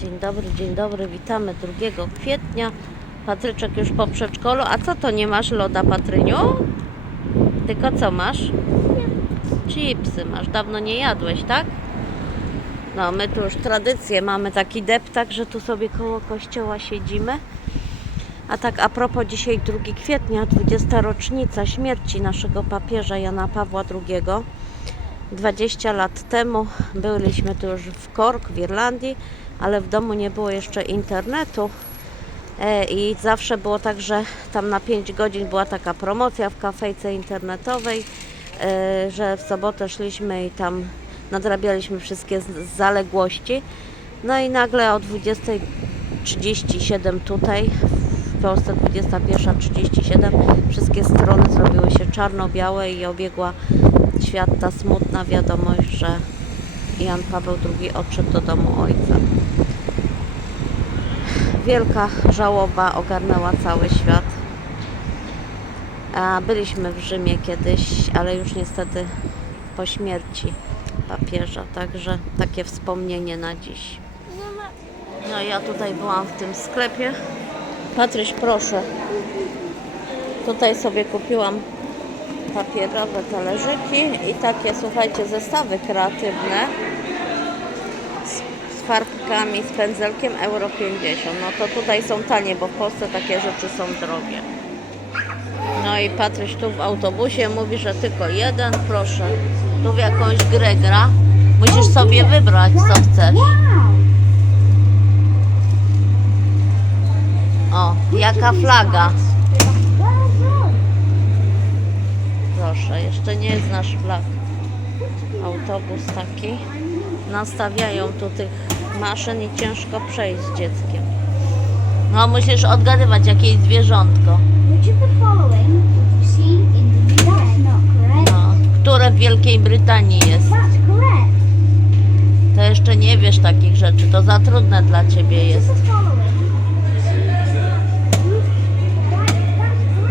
Dzień dobry, dzień dobry, witamy 2 kwietnia. Patryczek już po przedszkolu. A co to nie masz loda, Patryniu? Tylko co masz? Chipsy masz. Dawno nie jadłeś, tak? No, my tu już tradycję mamy taki deptak, że tu sobie koło kościoła siedzimy. A tak a propos dzisiaj 2 kwietnia, 20. rocznica śmierci naszego papieża Jana Pawła II. 20 lat temu byliśmy tu już w Cork w Irlandii, ale w domu nie było jeszcze internetu. E, I zawsze było tak, że tam na 5 godzin była taka promocja w kafejce internetowej, e, że w sobotę szliśmy i tam nadrabialiśmy wszystkie zaległości. No i nagle o 20.37 tutaj, w Polsce 21.37, wszystkie strony zrobiły się czarno-białe i obiegła świat ta smutna wiadomość, że Jan Paweł II odszedł do domu ojca. Wielka żałoba ogarnęła cały świat. A byliśmy w Rzymie kiedyś, ale już niestety po śmierci papieża, także takie wspomnienie na dziś. No ja tutaj byłam w tym sklepie. Patryś, proszę. Tutaj sobie kupiłam papierowe talerzyki i takie, słuchajcie, zestawy kreatywne z, z farbkami, z pędzelkiem euro 50. No to tutaj są tanie, bo w Polsce takie rzeczy są drogie. No i Patryś tu w autobusie mówi, że tylko jeden, proszę. Tu w jakąś grę gra. Musisz sobie wybrać, co chcesz. O, jaka flaga. Proszę, jeszcze nie znasz flag. Autobus taki. Nastawiają tu tych maszyn i ciężko przejść z dzieckiem. No, musisz odgadywać jakieś zwierzątko. No, które w Wielkiej Brytanii jest. To jeszcze nie wiesz takich rzeczy, to za trudne dla ciebie jest.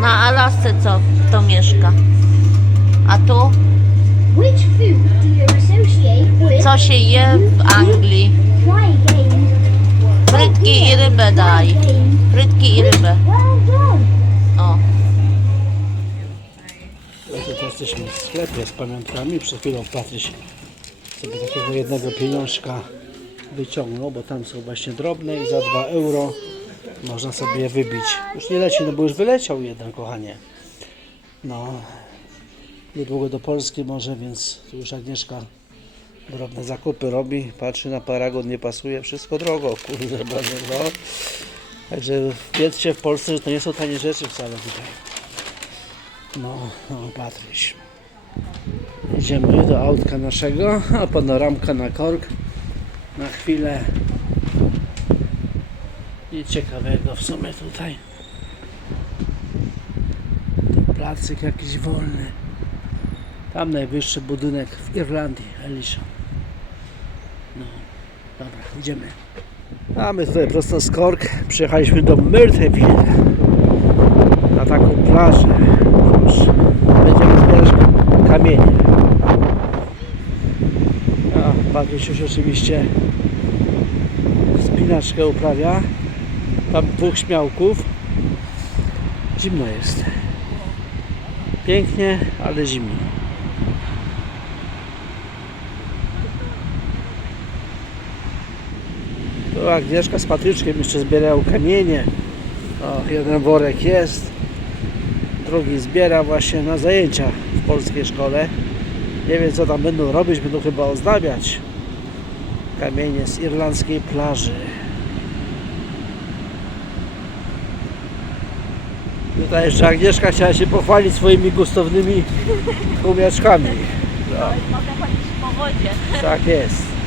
Na Alasce co? Kto mieszka? A tu? Which food do you associate with? Co się je w Anglii? Frytki i rybę daj. Frytki i rybę. Well done. O, jesteśmy w sklepie z pamiątkami. Przed chwilą Patryś sobie takiego jednego pieniążka wyciągnął, bo tam są właśnie drobne i za 2 euro można sobie je wybić. Już nie leci, no bo już wyleciał jeden, kochanie. No, niedługo do Polski może, więc tu już Agnieszka drobne zakupy robi. Patrzy na paragon, nie pasuje, wszystko drogo, kurde, bardzo, no. Także wiedzcie w Polsce, że to nie są tanie rzeczy wcale tutaj. No, no. Idziemy do autka naszego, a panoramka na kork. Na chwilę. Nic ciekawego w sumie tutaj. Tu placyk jakiś wolny. Tam najwyższy budynek w Irlandii, Elisha. No, dobra, idziemy. A my tutaj prosto z Cork przyjechaliśmy do Myrtleville na taką plażę. Proszę. Będziemy zbierać kamienie. A Patryś już oczywiście spinaczkę uprawia. Tam dwóch śmiałków. Zimno jest. Pięknie, ale zimno. Tu Agnieszka z Patryczkiem jeszcze zbierają kamienie. O, jeden worek jest drugi zbiera właśnie na zajęcia w polskiej szkole. Nie wiem co tam będą robić, będą chyba ozdabiać kamienie z irlandzkiej plaży. Tutaj jeszcze Agnieszka chciała się pochwalić swoimi gustownymi gumiaczkami. mogę chodzić po wodzie. Tak jest.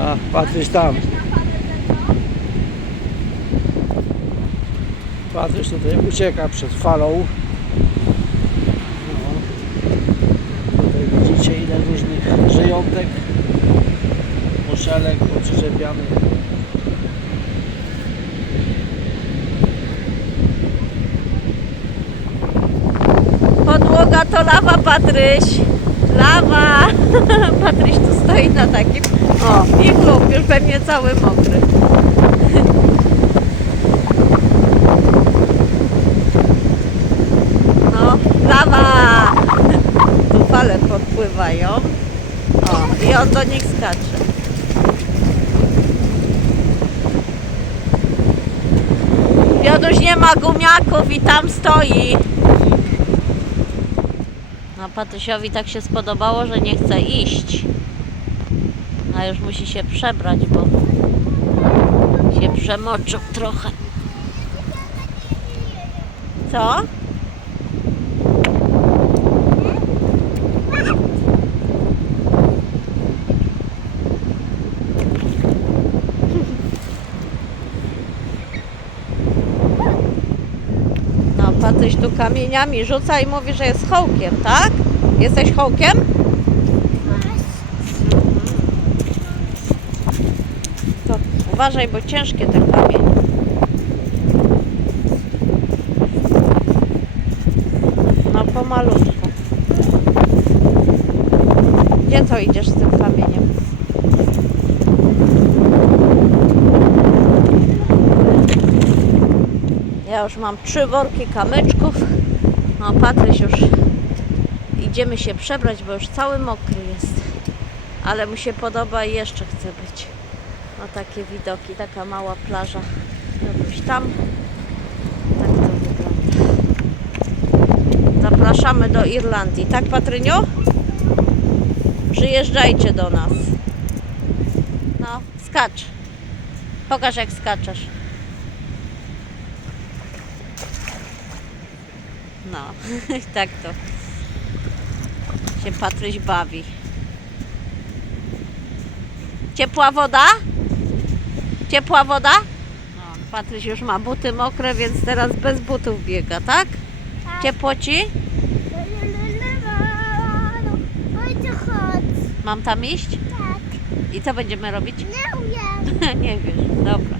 A, Patryś tam. Patryś tutaj ucieka przed falą. No. Tutaj widzicie ile różnych żyjątek, muszelek poprzyczepianych. Podłoga to lawa, Patryś. Lawa. Patryś stoi na takim o, iglu. już pewnie cały mokry. No, lawa! Tu fale podpływają. O, i on do nich skacze. Joduś nie ma gumiaków i tam stoi. No Patrysiowi tak się spodobało, że nie chce iść. A już musi się przebrać, bo się przemoczył trochę. Co? No, Patryś tu kamieniami rzuca i mówi, że jest hołkiem, tak? Jesteś hołkiem? To uważaj, bo ciężkie te kamienie. No pomalutku. Gdzie to idziesz z tym kamieniem? Ja już mam trzy worki kamyczków. No Patryś już idziemy się przebrać, bo już cały mokry jest. Ale mu się podoba i jeszcze chce być. No takie widoki, taka mała plaża. Jakoś tam. Tak to wygląda. Zapraszamy do Irlandii, tak Patryniu? Przyjeżdżajcie do nas. No, skacz. Pokaż jak skaczesz. No, tak to się Patryś bawi. Ciepła woda? Ciepła woda? No, Patryś już ma buty mokre, więc teraz bez butów biega, tak? Ciepło ci? Mam tam iść? Tak. I co będziemy robić? Nie wiem. Nie wiesz, dobra.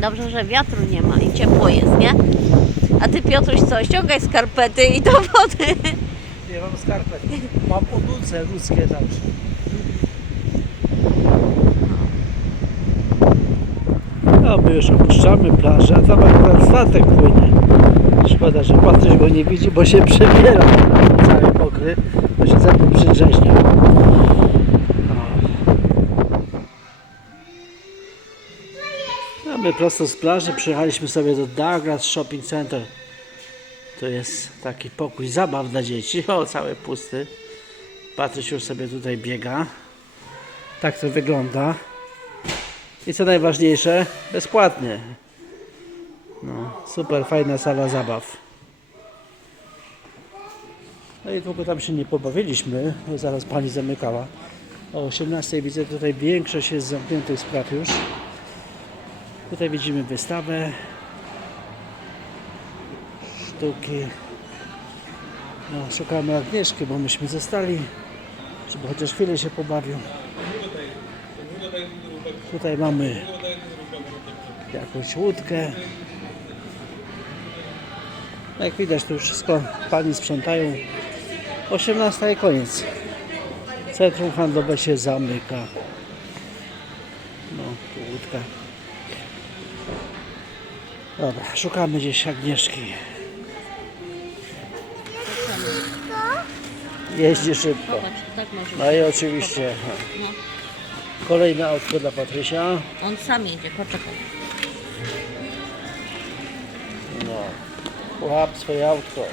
Dobrze, że wiatru nie ma i ciepło jest, nie? A ty Piotruś co, ściągaj skarpety i do wody. Mam skarpet. Mam ludzkie także. No my już opuszczamy plażę, a tam akurat statek płynie. Szkoda, że Patryś go nie widzi, bo się przebiera cały mokry, bo się zatem przydrzeźnia. A my prosto z plaży przyjechaliśmy sobie do Douglas Shopping Center. To jest taki pokój zabaw dla dzieci. O, cały pusty. Patryś już sobie tutaj biega. Tak to wygląda. I co najważniejsze, bezpłatnie. No, super fajna sala zabaw. No i długo tam się nie pobawiliśmy, zaraz pani zamykała. O 18 widzę tutaj większość jest zamkniętych spraw już. Tutaj widzimy wystawę sztuki. No, szukamy Agnieszki, bo myśmy zostali, żeby chociaż chwilę się pobawił. Tutaj mamy jakąś łódkę. No, Jak widać, tu już wszystko pani sprzątają. 18 i koniec. Centrum handlowe się zamyka. No, tu łódka. Dobra, szukamy gdzieś Agnieszki. Jeździ szybko. Popatrz, tak może. No i oczywiście No. kolejne autko dla Patrysia. On sam jedzie, poczekaj. No. Łap swoje autko.